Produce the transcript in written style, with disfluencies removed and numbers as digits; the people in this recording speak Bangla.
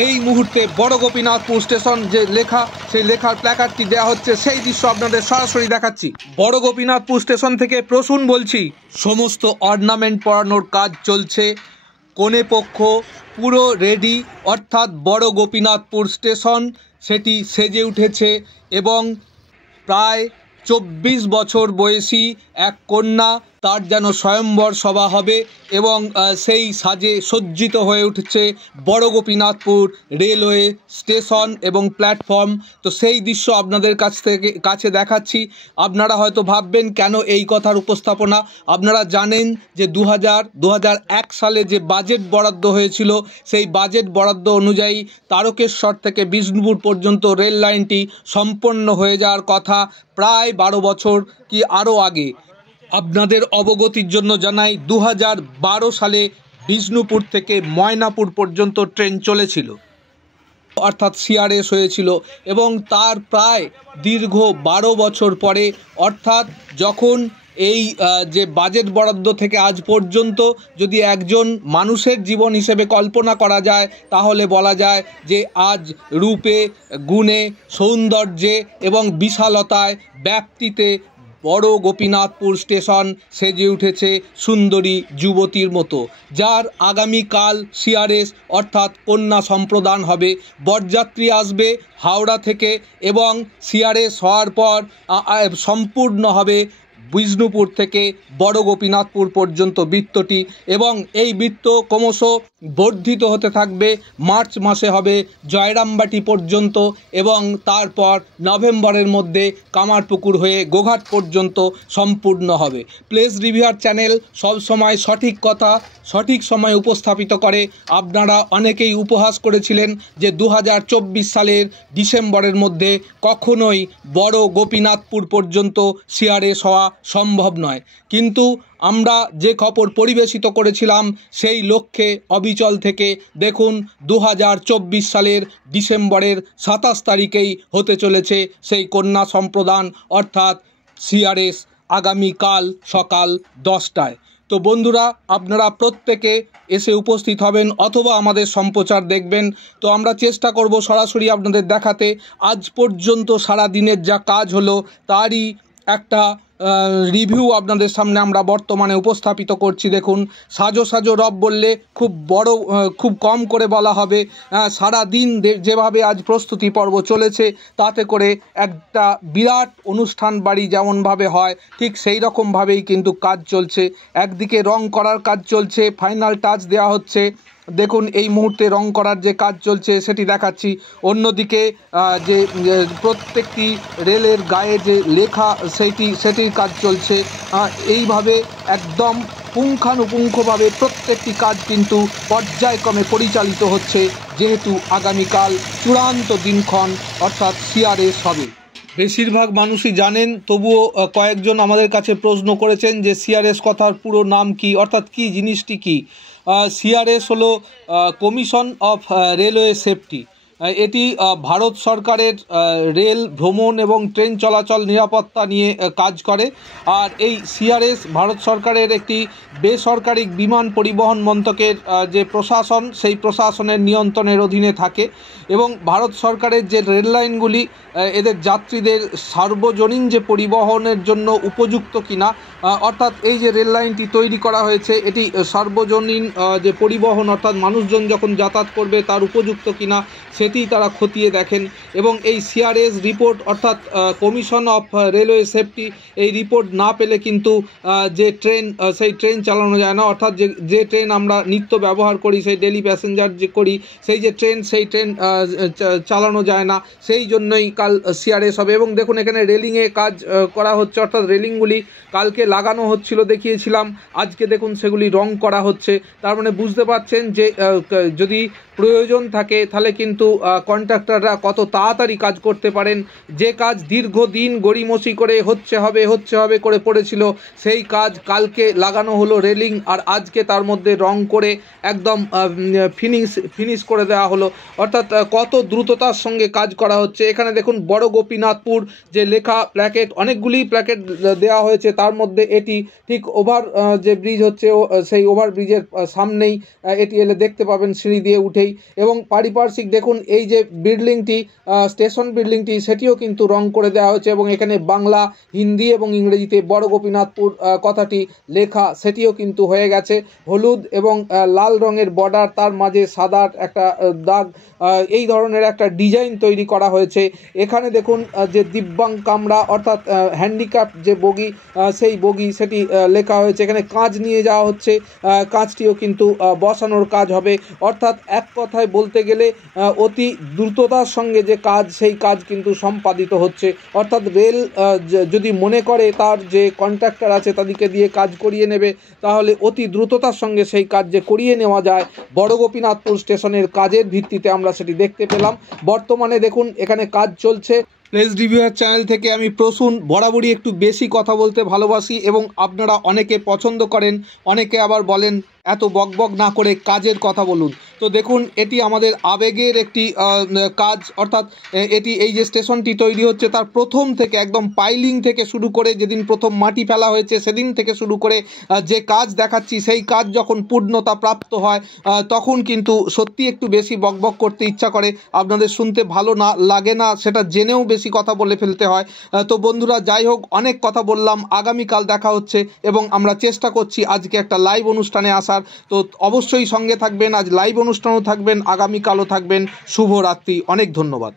এই মুহূর্তে বড় গোপীনাথপুর স্টেশন যে লেখা, সেই লেখার প্ল্যাকার্ডটি দেওয়া হচ্ছে, সেই দৃশ্য আপনাদের সরাসরি দেখাচ্ছি। বড় গোপীনাথপুর স্টেশন থেকে প্রসূন বলছি। সমস্ত অর্নামেন্ট পরানোর কাজ চলছে, কনে পক্ষ পুরো রেডি, অর্থাৎ বড় গোপীনাথপুর স্টেশন সেটি সেজে উঠেছে এবং প্রায় 24 বছর বয়সী এক কন্যা, তার যেন স্বয়ম্বর সভা হবে এবং সেই সাজে সজ্জিত হয়ে উঠছে বড় গোপীনাথপুর রেলওয়ে স্টেশন এবং প্ল্যাটফর্ম। তো সেই দৃশ্য আপনাদের কাছে দেখাচ্ছি। আপনারা হয়তো ভাববেন কেন এই কথার উপস্থাপনা। আপনারা জানেন যে 2001 সালে যে বাজেট বরাদ্দ হয়েছিল, সেই বাজেট বরাদ্দ অনুযায়ী তারকেশ্বর থেকে বিষ্ণুপুর পর্যন্ত রেল লাইনটি সম্পন্ন হয়ে যাওয়ার কথা প্রায় 12 বছর কি আরও আগে। আপনাদের অবগতির জন্য জানাই, 2012 সালে বিষ্ণুপুর থেকে ময়নাপুর পর্যন্ত ট্রেন চলেছিল, অর্থাৎ সিআরএস হয়েছিল এবং তার প্রায় দীর্ঘ 12 বছর পরে, অর্থাৎ যখন এই যে বাজেট বরাদ্দ থেকে আজ পর্যন্ত যদি একজন মানুষের জীবন হিসেবে কল্পনা করা যায়, তাহলে বলা যায় যে আজ রূপে, গুণে, সৌন্দর্যে এবং বিশালতায়, ব্যাপ্তিতে বড় গোপীনাথপুর স্টেশন সেজে উঠেছে সুন্দরী যুবতীর মতো, যার আগামীকাল সিআরএস অর্থাৎ কন্যা সম্প্রদান হবে। বরযাত্রী আসবে হাওড়া থেকে এবং সিআরএস হওয়ার পর সম্পূর্ণ হবে বিষ্ণুপুর থেকে বড় গোপীনাথপুর পর্যন্ত বৃত্তটি, এবং এই বৃত্ত ক্রমশ বর্ধিত হতে থাকবে। মার্চ মাসে হবে জয়রামবাটি পর্যন্ত এবং তারপর নভেম্বরের মধ্যে কামারপুকুর হয়ে গোঘাট পর্যন্ত সম্পূর্ণ হবে। প্লেস রিভিউয়ার চ্যানেল সবসময় সঠিক কথা সঠিক সময় উপস্থাপিত করে। আপনারা অনেকেই উপহাস করেছিলেন যে 2024 সালের ডিসেম্বরের মধ্যে কখনোই বড় গোপীনাথপুর পর্যন্ত সিআরএস হওয়া সম্ভব নয়, কিন্তু আমরা যে খবর পরিবেশিত করেছিলাম সেই লক্ষ্যে অবিচল থেকে দেখুন 2024 সালের ডিসেম্বরের 27 তারিখেই হতে চলেছে সেই কন্যা সম্প্রদান, অর্থাৎ সিআরএস আগামীকাল সকাল 10টায়। তো বন্ধুরা, আপনারা প্রত্যেকে এসে উপস্থিত হবেন অথবা আমাদের সম্প্রচার দেখবেন। তো আমরা চেষ্টা করব সরাসরি আপনাদের দেখাতে। আজ পর্যন্ত সারা দিনের যা কাজ হলো তারই একটা রিভিউ আপনাদের সামনে আমরা বর্তমানে উপস্থাপিত করছি। দেখুন, সাজো সাজো রব বললে খুব কম করে বলা হবে। সারা দিন যেভাবে আজ প্রস্তুতি পর্ব চলেছে, তাতে করে একটা বিরাট অনুষ্ঠান বাড়ি যেমনভাবে হয় ঠিক সেই রকমভাবেই কিন্তু কাজ চলছে। একদিকে রং করার কাজ চলছে, ফাইনাল টাচ দেওয়া হচ্ছে। দেখুন এই মুহূর্তে রং করার যে কাজ চলছে সেটি দেখাচ্ছি। অন্যদিকে যে প্রত্যেকটি রেলের গায়ে যে লেখা সেটির কাজ চলছে। এইভাবে একদম পুঙ্খানুপুঙ্খভাবে প্রত্যেকটি কাজ কিন্তু পর্যায়ক্রমে পরিচালিত হচ্ছে, যেহেতু আগামীকাল চূড়ান্ত দিনক্ষণ অর্থাৎ সিআরএস হবে। বেশিরভাগ মানুষই জানেন, তবুও কয়েকজন আমাদের কাছে প্রশ্ন করেছেন যে সিআরএস কথার পুরো নাম কি, অর্থাৎ কি জিনিসটি কি। সিআরএস হলো কমিশন অফ রেলওয়ে সেফটি। এটি ভারত সরকারের রেল ভ্রমণ এবং ট্রেন চলাচল নিরাপত্তা নিয়ে কাজ করে। আর এই সিআরএস ভারত সরকারের একটি বেসরকারি বিমান পরিবহন মন্ত্রকের যে প্রশাসন, সেই প্রশাসনের নিয়ন্ত্রণের অধীনে থাকে এবং ভারত সরকারের যে রেল লাইনগুলি এদের যাত্রীদের সার্বজনীন যে পরিবহনের জন্য উপযুক্ত কিনা, অর্থাৎ এই যে রেল লাইনটি তৈরি করা হয়েছে এটি সার্বজনীন যে পরিবহন অর্থাৎ মানুষজন যখন যাতায়াত করবে তার উপযুক্ত কিনা সেটি তারা খতিয়ে দেখেন। এবং এই সিআরএস রিপোর্ট অর্থাৎ কমিশন অফ রেলওয়ে সেফটি, এই রিপোর্ট না পেলে কিন্তু যে ট্রেন সেই ট্রেন চালানো যায় না। অর্থাৎ যে ট্রেন আমরা নিত্য ব্যবহার করি, সেই ডেলি প্যাসেঞ্জার যে করি সেই ট্রেন চালানো যায় না। সেই জন্যই কাল সিআরএস হবে। এবং দেখুন এখানে রেলিংয়ে কাজ করা হচ্ছে, অর্থাৎ রেলিংগুলি কালকে লাগানো হচ্ছিল দেখিয়েছিলাম, আজকে দেখুন সেগুলি রং করা হচ্ছে। তার মানে বুঝতে পারছেন যে যদি প্রয়োজন থাকে তাহলে কিন্তু কন্ট্রাক্টররা কত তাড়াতাড়ি কাজ করতে পারেন। যে কাজ দীর্ঘদিন গড়িমসি করে হচ্ছে হবে করে পড়েছিল, সেই কাজ কালকে লাগানো হলো রেলিং, আর আজকে তার মধ্যে রং করে একদম ফিনিশ করে দেওয়া হলো। অর্থাৎ কত দ্রুততার সঙ্গে কাজ করা হচ্ছে। এখানে দেখুন বড় গোপীনাথপুর যে লেখা প্ল্যাকেট, অনেকগুলি প্ল্যাকেট দেওয়া হয়েছে, তার মধ্যে এটি ঠিক ওভার যে ব্রিজ হচ্ছে সেই ওভার ব্রিজের সামনেই এটি এলে দেখতে পাবেন সিঁড়ি দিয়ে উঠেই। এবং পারিপার্শ্বিক দেখুন এই যে বিল্ডিংটি, স্টেশন বিল্ডিংটি, সেটিও কিন্তু রং করে দেওয়া হয়েছে এবং এখানে বাংলা, হিন্দি এবং ইংরেজিতে বড় গোপীনাথপুর কথাটি লেখা, সেটিও কিন্তু হয়ে গেছে। হলুদ এবং লাল রঙের বর্ডার, তার মাঝে সাদা একটা দাগ, এই ধরনের একটা ডিজাইন তৈরি করা হয়েছে। এখানে দেখুন যে দিব্যাং কামরা অর্থাৎ হ্যান্ডিক্যাপ যে বগি, সেই বগি সেটি লেখা হয়েছে। এখানে কাঁচ নিয়ে যাওয়া হচ্ছে, কাঁচটিও কিন্তু বসানোর কাজ হবে। অর্থাৎ এক কথায় বলতে গেলে অতি দ্রুততার সঙ্গে যে কাজ, সেই কাজ কিন্তু সম্পাদিত হচ্ছে। অর্থাৎ রেল যদি মনে করে তার যে কন্ট্রাক্টর আছে তাদেরকে দিয়ে কাজ করিয়ে নেবে, তাহলে অতি দ্রুততার সঙ্গে সেই কাজ যে করিয়ে নেওয়া যায়, বড় গোপীনাথপুর স্টেশনের কাজের ভিত্তিতে আমরা সেটি দেখতে পেলাম। বর্তমানে দেখুন এখানে কাজ চলছে। প্লেস রিভিউয়ার চ্যানেল থেকে আমি প্রসূন বরাবরই একটু বেশি কথা বলতে ভালোবাসি এবং আপনারা অনেকে পছন্দ করেন, অনেকে আবার বলেন এত বকবক না করে কাজের কথা বলুন। তো দেখুন এটি আমাদের আবেগের একটি কাজ। অর্থাৎ এটি এই যে স্টেশনটি তৈরি হচ্ছে তার প্রথম থেকে একদম পাইলিং থেকে শুরু করে, যেদিন প্রথম মাটি ফেলা হয়েছে সেদিন থেকে শুরু করে যে কাজ দেখাচ্ছি, সেই কাজ যখন পূর্ণতা প্রাপ্ত হয় তখন কিন্তু সত্যি একটু বেশি বকবক করতে ইচ্ছা করে। আপনাদের শুনতে ভালো না লাগে না সেটা জেনেও বেশি কথা বলে ফেলতে হয়। তো বন্ধুরা যাই হোক, অনেক কথা বললাম। আগামীকাল দেখা হচ্ছে এবং আমরা চেষ্টা করছি আজকে একটা লাইভ অনুষ্ঠানে আসার। তো অবশ্যই সঙ্গে থাকবেন, আজ লাইভ অনুষ্ঠানও থাকবেন, আগামীকালও থাকবেন। শুভরাত্রি, অনেক ধন্যবাদ।